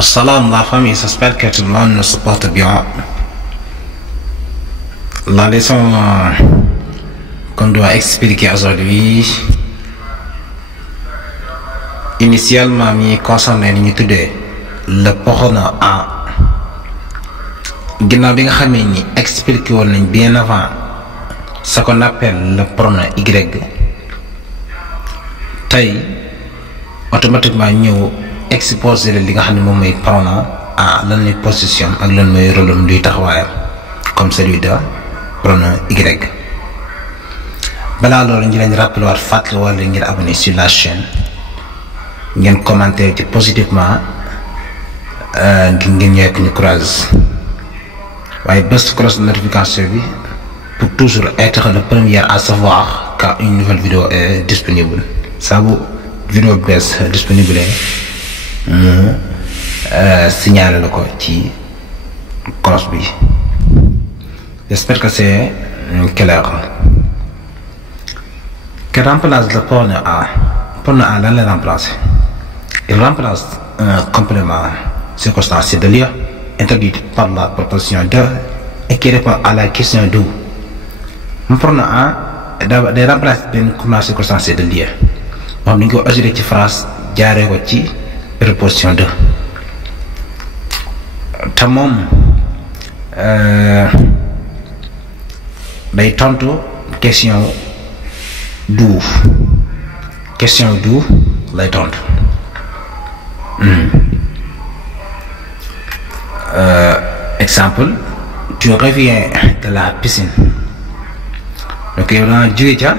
Salam la famille, j'espère que tout le monde se porte bien. La leçon qu'on doit expliquer aujourd'hui, initialement, concerne le pronom A. Ginnaaw bi nga xamee ni expliqué woon nañ bien avant ce qu'on appelle le pronom Y, tey automatiquement ñëw exposé li nga xam ne moom mooy pronom A, lan lay position ak lan mooy rôle am luy taxawaayam comme celui de pronom Y. balaa loolu ñu leen rappelé waat fàttali wala ngir abonné sur la chaîne ngeen commenter ci positivement ngeen ñëw ñu courage waaye bés cloche de notification bi pour toujours être le premier à savoir quand une nouvelle vidéo est disponible. Ça bu vidéo bees disponible mu signaler la ko ci cloche bi. J'espère que c'est clair. Que remplace le pronom A? Pronom A lan la remplace? Il remplace un complément circonstanciel de lieu introduit par la proposition de et qui répond à la question d'où. Le pronom A day remplacer benn complément circonstanciel de lieu moo xam ni ñu ko ajouté ci phrase jaaree ko ci préposition de te moom day tontu question d'où lay tontu. Exemple, tu reviens de la piscine. Donc yow da nga jóge ca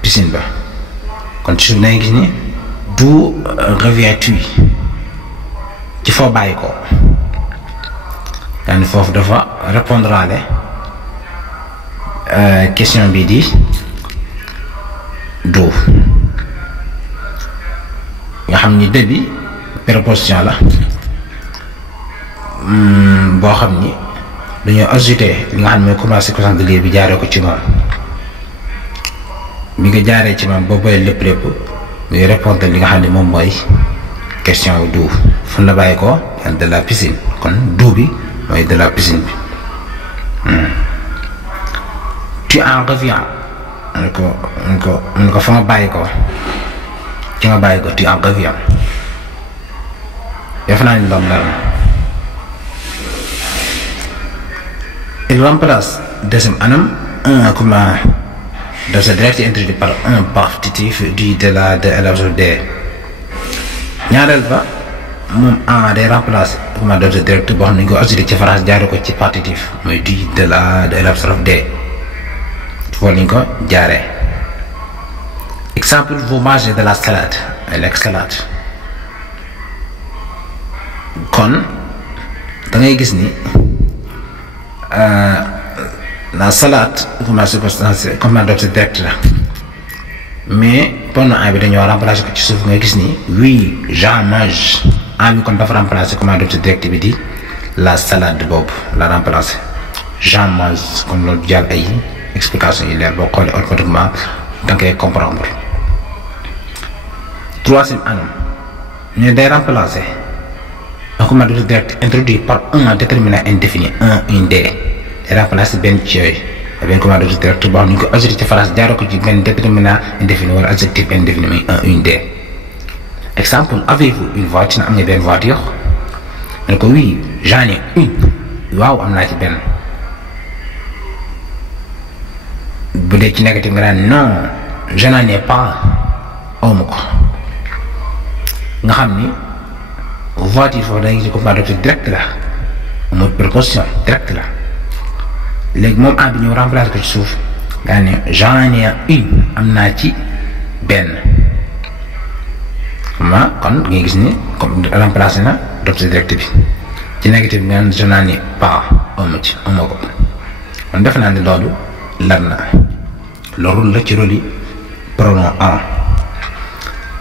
piscine ba kon ci suuf da ngay gis ni d'où reviens-tu ci foo bàyyi ko daani foofu dafa répondre ale question bi di d'où nga xam ni début préposition la boo xam ni dañoo ajouté li nga xam ne mooy commencé circonstance de lieu bi jaaree ko ci moom bi nga jaaree ci moom boo booyee lépp muy répondre li nga xam ne moom mooy question d'où fu la bàyyi ko de la piscine kon d'où bi mooy de la piscine bi. Tu en reviens mun ko fa nga bàyyi ko ci nga bàyyi ko tu en reviens def naa ni loolu la. Il remplace deuxième anam un complément d'objet direct introduit par un partitif du de la de l'objet de ñaareel ba moom A day remplacer complément d'objet direct boo xam ne ñu ko ajouté ci phrase jaaree ko ci partitif mooy du de la de l'objet de foofu lañ ko jaaree. Exemple, vous mangez de la salade lekk salade kon da ngay gis ni. La salade comme d'objet direct la mais pronom A bi dañoo remplacer ko ci suuf nga gis ni oui j'en mange A bi kon dafa remplacer comme d'objet direct bi di la salade boobu la remplacer j'en mange kon loolu jàll ay explication yi leer boo xoolee automatiquement da nga koy comprendre. Troisième anam ñu day remplacer un complément d'objet direct introduit par un déterminant indéfini une D day remplacer benn ci yooyu benn complément d'objet direct boo xam ne ñu ko ajouté ci phrase jaaree ko ci benn déterminant indéfini wala adjectif indéfini muy une D. Exemple, avez-vous une voiture? Am nga benn voiture? ne ko oui j'en ai une. waaw am naa ci benn. bu dee ci négatif nga naan non je n'en ai pas awma ko nga xam ni. voiture foofu da ngay gis complément d'objet direct la mooy préposition direct la léegi moom A bi ñëw remplacer ko ci suuf daa ne j'en ai une am naa ci benn ma kon ngay gis ni comme remplacer na d'objet direct bi ci négatif bi nga ne je n'en ai pas awma ko kon def naa ne loolu lan na loolu la ci rôle yi pronom A.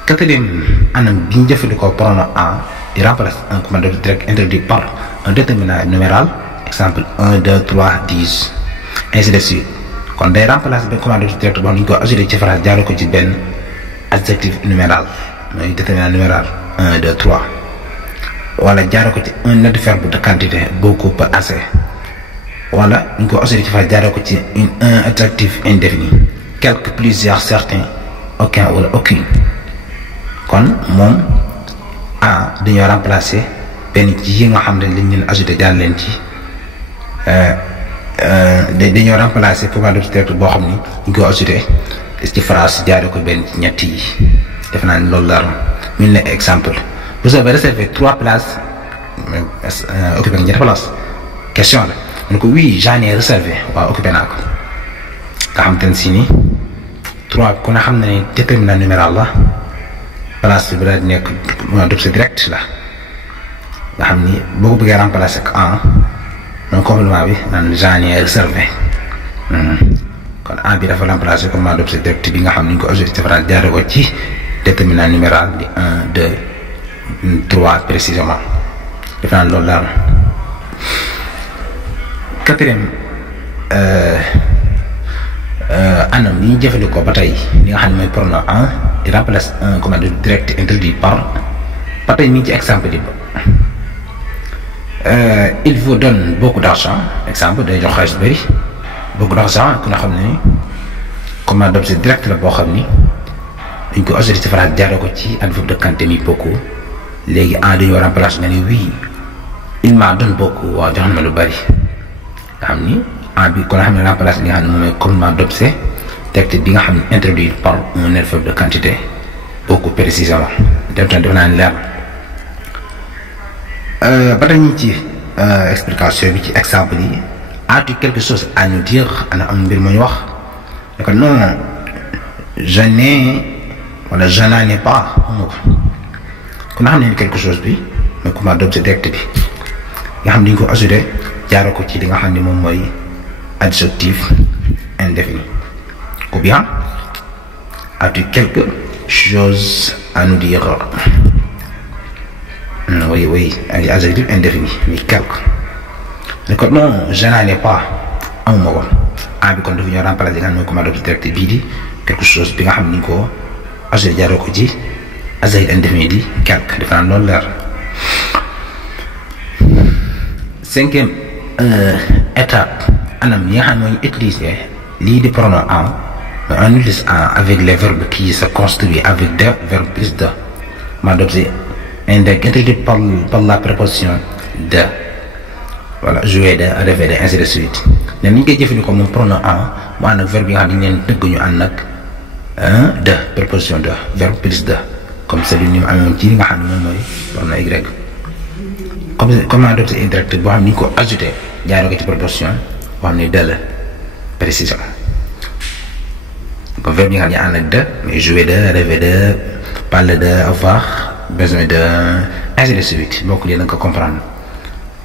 Quatrième anam bi ñu jëfandikoo pronom A. Il remplace un complément d'objet direct introduit par un déterminant numéral. Exemple 1, 2, 3, 10 ainsi de suite kon day remplacer benn complément d'objet direct boo xam ne ñu ko ajouté ci phrase jaaree ko ci benn adjectif numéral mooy déterminant numéral 1, 2, 3 wala jaaree ko ci un adverbe de quantité beaucoup, peu, assez, wala ñu ko aussi fa jaaree ko ci un adjectif indéfini quelque, plusieurs, certains, aucun wala aucune. kon moom a dañoo remplacer benn ci yi nga xam ne liñ leen ajouté jaar leen ci dañoo remplacer pouvoir d'objet direct boo xam ni ñu ko ajouté ci phrase jaaree ko benn ci ñett yi. def naa ni loolu leer na ñu ne exemple vous avez réservé 3 places occupé nga ñetti place question la mu ne ko oui j'en ai réservé waaw occupé naa ko nga xam te ne si ni 3 ku ne xam ne ni déterminant numéral la place bi daal di nekk d'objet direct la nga xam ni boo ko bëggee remplacer ak en donc complément bi naan j'en ai réservé kon en bi dafa remplacer comme d'objet direct bi nga xam ni ñu ko ajouté faral jaaree ko ci déterminant numéral di 1 2 3 précisément def naa loolu daal. quatrième anam yi ñu jëfandikoo ba tey li nga xam ne mooy pronom en di remplace un commande direct introduit par ba tey mi ngi ci exemple bi il vous donne beaucoup d'argent exemple day jox xaalis bëri beaucoup d'argent ku nga xam ne commande d'objet direct la boo xam ni dañ ko ajouté ci phrase jaaree ko ci adverbe de quantité mi beaucoup léegi en dañoo remplacer nga ni oui il m'a donné beaucoup waaw jox na ma lu bëri nga xam ni en bi kon nga xam ne remplacer li nga xam ne moom mooy complément d'objet direct bi nga xam ne introduit par un adverbe de quantité beaucoup précisément def naa ni leer ba tey ñu ci explication bi ci exemple yi as-tu quelque chose à nous dire ana am mbir moo ñu wax ne ko non je n'en ai pas amoo ko kon nga xam ne quelque chose bi mooy commande d'objet direct bi nga xam ne dañu ko ajouté jaaree ko ci li nga xam ne moom mooy adjectif indéfini ou bien as-tu quelque chose à nous dire oui adjectif indéfini mais quelque ne ko non je n'en ai pas amuma ko en bi kon dafa ñoo remplacer li nga xam ne mooy commande d'objet direct bii di quelque chose bi nga xam ni ko ajouté jaaree ko ci adjectif indéfini di quelque defe naa loolu leer. cinquième étape anam yi nga xam ne mooy utiliser lii di pronom en on utilise en avec les verbes qui se construisent avec des verbes plus de commande d'objet introduit par la préposition de voilà jouer de rêver de ainsi de suite ne ni ñu koy jëfandikoo moom pronom en mu ànd ak verbe yi nga xam ne dañ leen tëgg ñu ànd nag de préposition de verbe plus de comme celui ni mu amoon ci li nga xam ne moom mooy pronom y comme commande d'objet indirect boo xam ne ni ñu ko ajouté jaaree ko ci préposition boo xam ne de la précision comme verbe yi nga xam ne ànd ak de mais jouer de rêver de parler de avoir besoin de ainsi de suite bokk lii da nga ko comprendre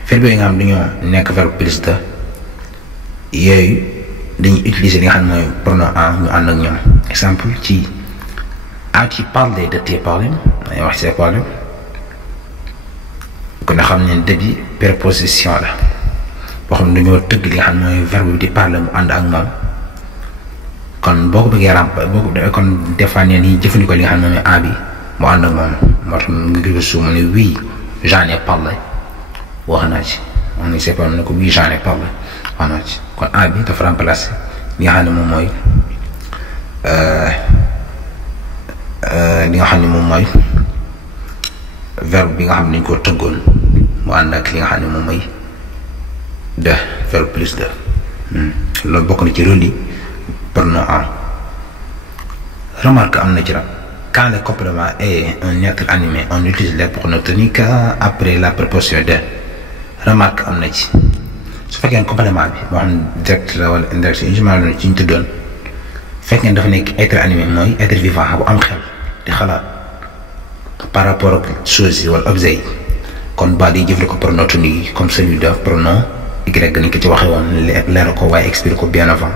verbe yi nga xam dañoo nekk verbe plus de yooyu dañuy utiliser li nga xam ne mooy pronom en ñu ànd ak ñoom exemple ci as-tu parlé de tes problèmes dañuy wax ci ses problèmes kon nga xam ne début préposition la boo xam ne dañoo tëgg li nga xam ne mooy verbe bi di parler mu ànd ak moom kon boo ko bëggee kon des fois nee nañu jëfandikoo li nga xam ne mooy en bi mu ànd ak moom moo tax nga gis ko suuf mu ne oui j'en ai parlé wax naa ci on ne sait pas ne ko oui j'en ai parlé wax naa ci kon en bi dafa remplacer li nga xam ne moom mooy li nga xam ne moom mooy verbe bi nga xam ne dañu koo tëggoon mu ànd ak li nga xam ne moom mooy de verbe plus de loolu bokk na ci rôle yi pronom en remarque am na ci rab quand le complément est un être animé on utilise les pronoms toniques après la préposition de remarque am na ci su fekkee complément bi boo xam ne direct la wala indirect yi ci ñu tuddoon fekkee dafa nekk être animé mooy être vivant bu am xel di xalaat par rapport ak choses yi wala objet yi kon ba di jëfandikoo pronom tonique yi comme celui de pronom y nañ ko ci waxee woon leer ko waaye expliqué ko bien avant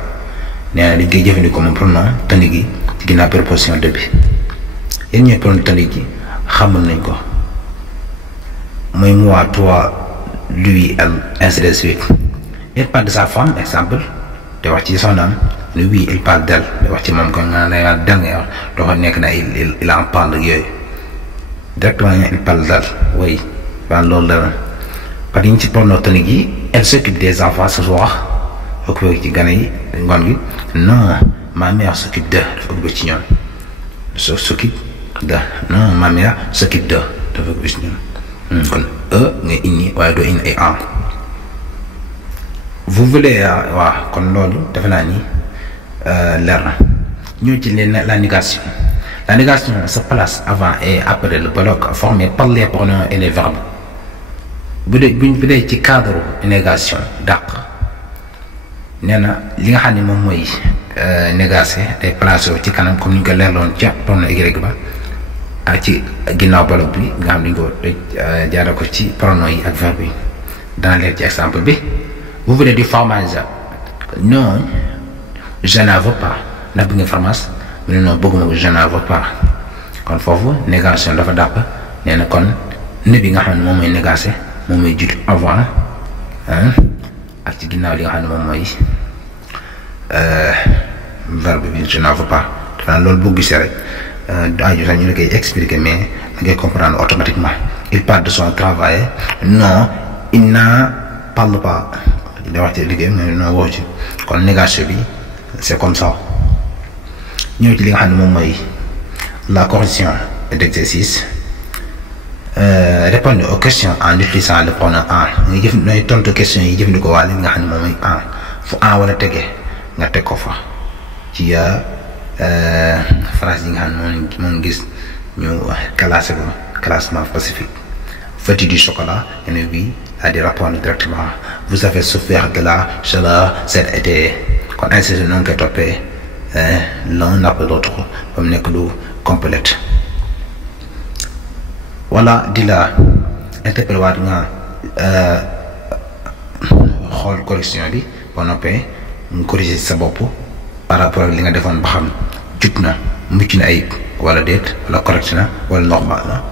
nee na dañ koy jëfandikoo moom pronom tonique yi ci ginnaaw préposition de bi yéen ñooy pronom tonique yi xamal nañ ko mooy moi toi lui elle ainsi de suite. Il parle de sa femme exemple te wax ci soxnaam ne oui il parle d'elle te wax ci moom kon nga ne la del nga wax doo ko nekk na il en parle yooyu directement il parle d'elle oui loolu la par ci porno tonique yi elle s'occupe des enfants ce soir occupé ci gane yi ngoon gi non ma mère s'occupe de dafa occupé ci ñoom s'occupe de non ma mère s'occupe de dafa occupé ci ñoom kon nga indi waaye doo indi ay en vous voulez waaw kon loolu defe naa ni leer na ñëw ci la négation. La négation se place avant et après le bloc formé par les pronoms et les verbes. bu dee ci cadre négation dàq nee na li nga xam ne moom mooy négacé day placé ci kanam comme ni ñu ko leerloon ca pronom y ba ak ci ginnaaw bloc bi nga xam ne dañu ko jaaree ko ci pronom yi ak verbe yi dana leer ci exemple bi. Vous voulez du fromage? Non, je n'en veux pas. ndax bi nga fromage mu ne non bëgguma ko je n'en veux pas kon foofu négation dafa dàq nee na kon ne bi nga xam ne moom mooy négacé moom mooy jiitu avant ak ci ginnaaw li nga xam ne moom mooy verbe bi je n'en veux pas dafa loolu boo gisee rek aju sax ñu la koy expliquer mais da ngay comprendre automatiquement. Il parle de son travail. Non, il n'en parle pas. da wax ci liggéeyam mais non woo ci kon négation bi c'est comme ça. ñëw ci li nga xam ne moom mooy la correction d'exercice. Répondre aux questions en utilisant le pronom en nga jëf nooy tontu questions yi jëfandikoo waa li nga xam ne moom mooy en fu en wala tegee nga teg ko fa ci phrase yi nga xam ne moom gis ñu classé ko classement spécifique. Veux-tu du chocolat? Et oui, à dire répondre directement. Vous avez souffert de la chaleur cet été. Quand ainsi non que topé l'un après l'autre comme nekk lu complète. Voilà di la interpellé waat nga xool correction bi ba noppee nga corriger sa bopp par rapport ak li nga defoon ba xam jut na mucc na ayib wala déet wala correct na wala normal na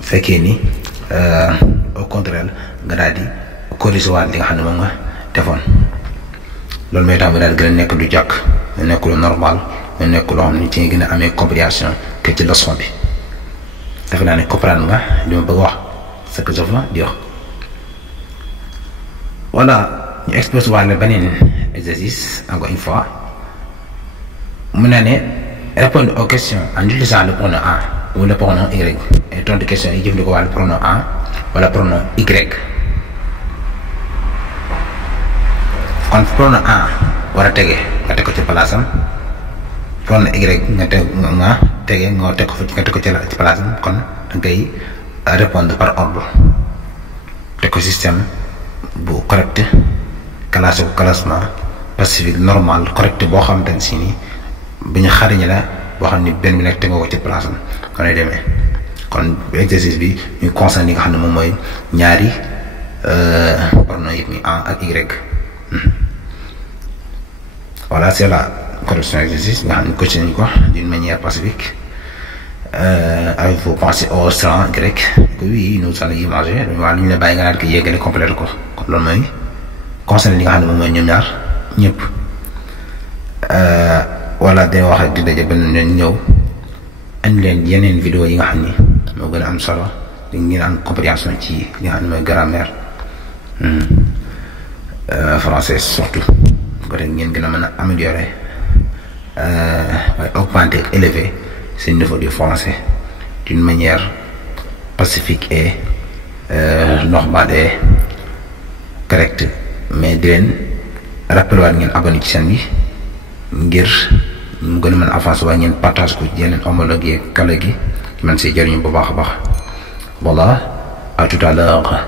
fekkee ni au contraire nga daal di corriger waat li nga xam ne moom nga defoon loolu mooy tax nga daal di gën a nekk lu jàkk nga nekk lu normal nga nekk loo xam ne ci nga gën a amee compréhension que ci leçon bi. dafa naa ne comprendre nga li ma bëgg wax ce que je veux dire. Voilà ñu exposé waale beneen exercice encore une fois mu ne ne répondre aux questions en utilisant le pronom en ou le pronom y et tontu question yi jëfandikoo waale pronom en wala pronom y. kon pronom en war a tege nga teg ko ci place am pronom y nga teg nga tege nga teg ko fa nga teg ko ci place am kon da ngay répondre par ordre teg ko système bu correct classé ko classement pacifique normal correct boo xamante ne si ni bu ñu xariñ la boo xam ni benn bi nekk teg nga ko ci place am kon lay demee kon exercice bi ñu concerne li nga xam ne moom mooy ñaari pronom yëpp mi en ak y. Voilà, c'est la correction exercice nga xam ne coché nañu ko d'une manière pacifique. Avez-vous pensé au restaurant grec? Oui, nous allons y manger. waaw li ñu la bàyyi nga daal di ko yéegale complété ko kon loolu mooy concerné li nga xam ne moom mooy ñoom ñaar ñëpp. Voilà day wax ak di daje benn leen ñëw andi leen yeneen vidéo yi nga xam ni moo gën a am solo di ngeen am compréhension ci li nga xam ne mooy grammaire français surtout ko rek ngeen gën a mën a améliorer waaye augmenter élever seen niveau du français d'une manière pacifique et normale et correcte mais di leen rappelé waat ngeen abonné ci chaîne bi ngir mu gën a mën a avancer waaye ngeen partage ko ci yeneen homologue yi collègues yi man see jëriñu bu baax a baax. Voilà, à tout à l'heure.